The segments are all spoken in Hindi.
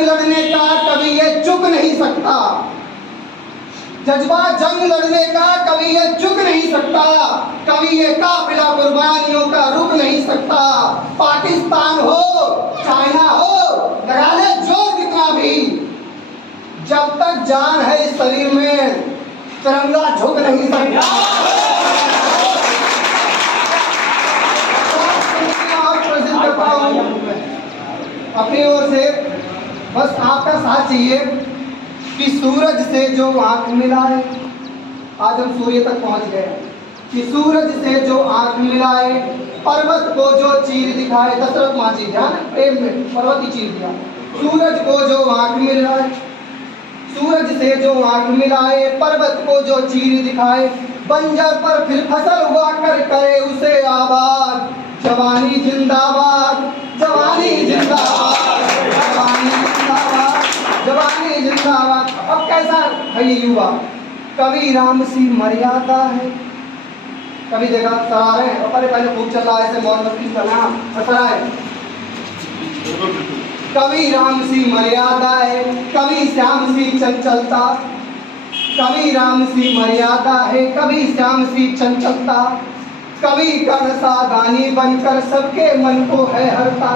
जंग लड़ने का कभी ये चुक नहीं सकता, जज्बा जंग लड़ने का कभी ये चुक नहीं सकता, कभी ये काफिला कुर्बानियों का रुक नहीं सकता। पाकिस्तान हो चाइना हो, लगा ले जोर कितना भी, जब तक जान है इस शरीर में तिरंगा झुक नहीं सकता। अपनी ओर से बस आपका साथ चाहिए कि सूरज से जो आंख मिलाए, आज हम सूर्य तक पहुंच गए, कि सूरज से जो आंख मिलाए, पर्वत को जो चीर दिखाए। दशरथ माँ जी ध्यान प्रेम में पर्वत ही चीर दिया। सूरज को जो आंख मिलाए, सूरज से जो आंख मिलाए, पर्वत को जो चीर दिखाए, बंजर पर फिर फसल हुआ कर करे उसे आबाद। जवानी जिंदाबाद, जवानी जिंदाबाद, जवानी जिंदाबाद, जवानी जिंदाबाद। अब कैसा है ये युवा, कभी राम सी मर्यादा है, कभी देखा सरारे पहले खूब चल रहा है ऐसे मौज मस्ती चलना सराय, कभी राम सी मर्यादा है, कभी श्याम सी चंचलता, कभी राम सी मर्यादा है, कभी श्याम सी चंचलता, कभी कर्ण सा दानी बनकर सबके मन को है हरता।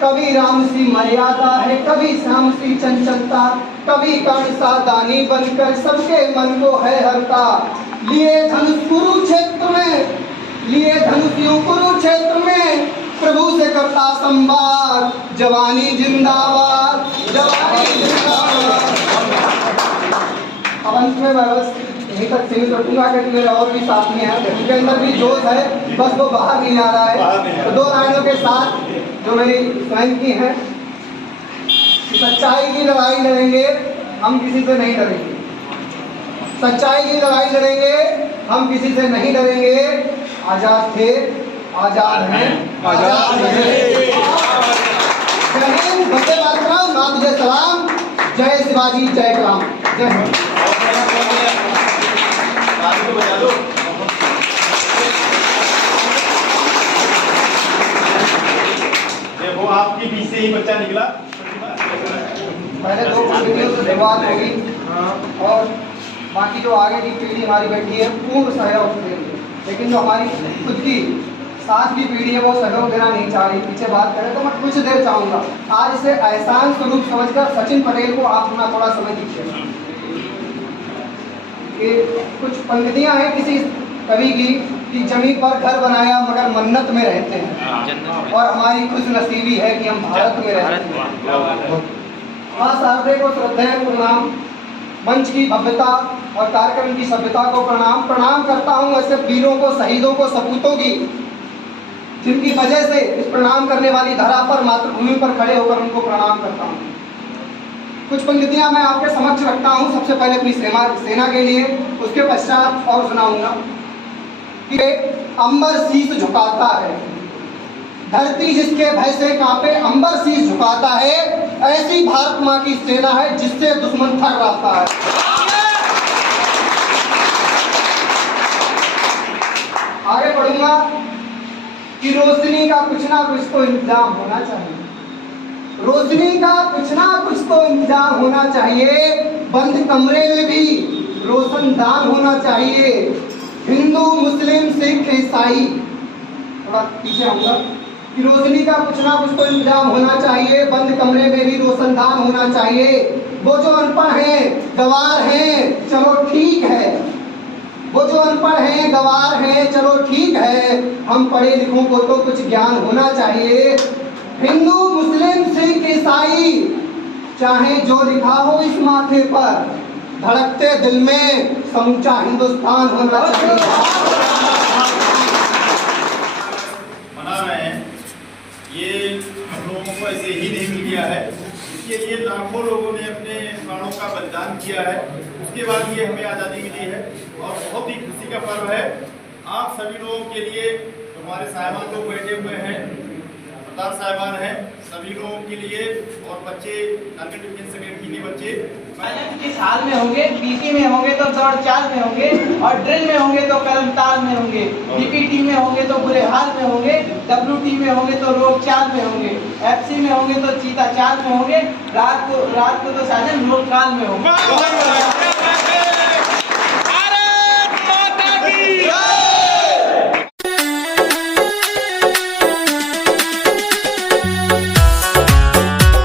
कभी राम सी मर्यादा है, कभी श्याम सी चंचलता, कभी कर्ण सा दानी बनकर सबके मन को है हरता। लिए धनुष कुरुक्षेत्र में, लिए धनुष यूं कुरुक्षेत्र में, प्रभु से करता संवाद। जवानी जिंदाबाद, जवानी जिंदाबाद। अब अंत में बस यहीं तक सीमित रखूंगा कि मेरे और भी साथ में है, उनके अंदर भी जोश है, बस वो बाहर नहीं आ रहा है। तो दो लाइनों के साथ जो मेरी स्वयं की है, सच्चाई की लड़ाई लड़ेंगे, हम किसी से नहीं डरेंगे। सच्चाई की लड़ाई लड़ेंगे, हम किसी से नहीं डरेंगे। आजाद थे, आजाद हैं, आजाद रहेंगे। जय हिंद, वंदे मातरम, मातृ सलाम, जय शिवाजी, जय राम, जय हिंद। वो आपके बीच से ही बच्चा निकला। पहले दो पीढ़ियों से शुरुआत होगी और बाकी जो आगे की पीढ़ी हमारी बैठी है पूर्ण सहयोग देंगे, लेकिन जो हमारी खुद की साथ की पीढ़ी है वो सहयोग देना नहीं चाह रही। पीछे बात करें तो मैं कुछ देर चाहूँगा, आज इसे एहसान स्वरूप समझकर सचिन पटेल को आप अपना थोड़ा समय दीजिए। कुछ पंक्तियां हैं किसी कवि की कि जमीन पर घर बनाया मगर मन्नत में रहते हैं, और हमारी खुश नसीबी है कि हम भारत में रहते हैं। मां शारदे को श्रद्धाएं प्रणाम, मंच की भव्यता और कार्यक्रम की सभ्यता को प्रणाम। प्रणाम करता हूं ऐसे वीरों को, शहीदों को, सपूतों की, जिनकी वजह से इस प्रणाम करने वाली धरा पर, मातृभूमि पर खड़े होकर उनको प्रणाम करता हूं। कुछ पंक्तियां मैं आपके समक्ष रखता हूं, सबसे पहले अपनी सेना के लिए, उसके पश्चात और सुनाऊंगा कि अंबर शीश झुकाता है, धरती जिसके भय से कांपे, अंबर शीश झुकाता है, ऐसी भारत मां की सेना है जिससे दुश्मन थर रहता है। आगे बढ़ूंगा कि रोशनी का कुछ ना कुछ तो इंतजाम होना चाहिए, रोशनी का कुछ ना कुछ तो इंतजाम होना चाहिए, बंद कमरे में भी रोशनदान होना चाहिए। हिंदू, मुस्लिम, सिख, ईसाई, थोड़ा पीछे आऊंगा कि रोशनी का कुछ ना कुछ तो इंतजाम होना चाहिए, बंद कमरे में भी रोशनदान होना चाहिए। वो जो अनपढ़ हैं, गवार हैं, चलो ठीक है, वो जो अनपढ़ हैं, गवार हैं, चलो ठीक है, हम पढ़े लिखों को तो कुछ ज्ञान होना चाहिए। हिंदू, मुस्लिम, सिख, ईसाई, चाहे जो लिखा हो इस माथे पर, धड़कते दिल में समूचा हिंदुस्तान होना चाहिए। मना रहे हैं, ये हम लोगों को ऐसे ही नहीं मिल गया है, इसके लिए लाखों लोगों ने अपने प्राणों का बलिदान किया है, उसके बाद ये हमें आज़ादी मिली है और बहुत ही खुशी का पर्व है। आप सभी लोगों के लिए हमारे साहिबान लोग बैठे हुए हैं, प्रधान साहिबान हैं, सभी लोगों के लिए और बच्चे टारगेट डिफेंस सेक्रेटरी के बच्चे किस हाल में होंगे, पीटी में होंगे तो दौड़ चाल में होंगे, और ड्रिल में होंगे तो कलम ताल में होंगे, डीपीटी में होंगे तो बुरे हाल में होंगे, डब्ल्यूटी में होंगे तो रोक चाल में होंगे। FC में होंगे तो चीता चाल में होंगे, रात को तो साजन रोल काल में होंगे।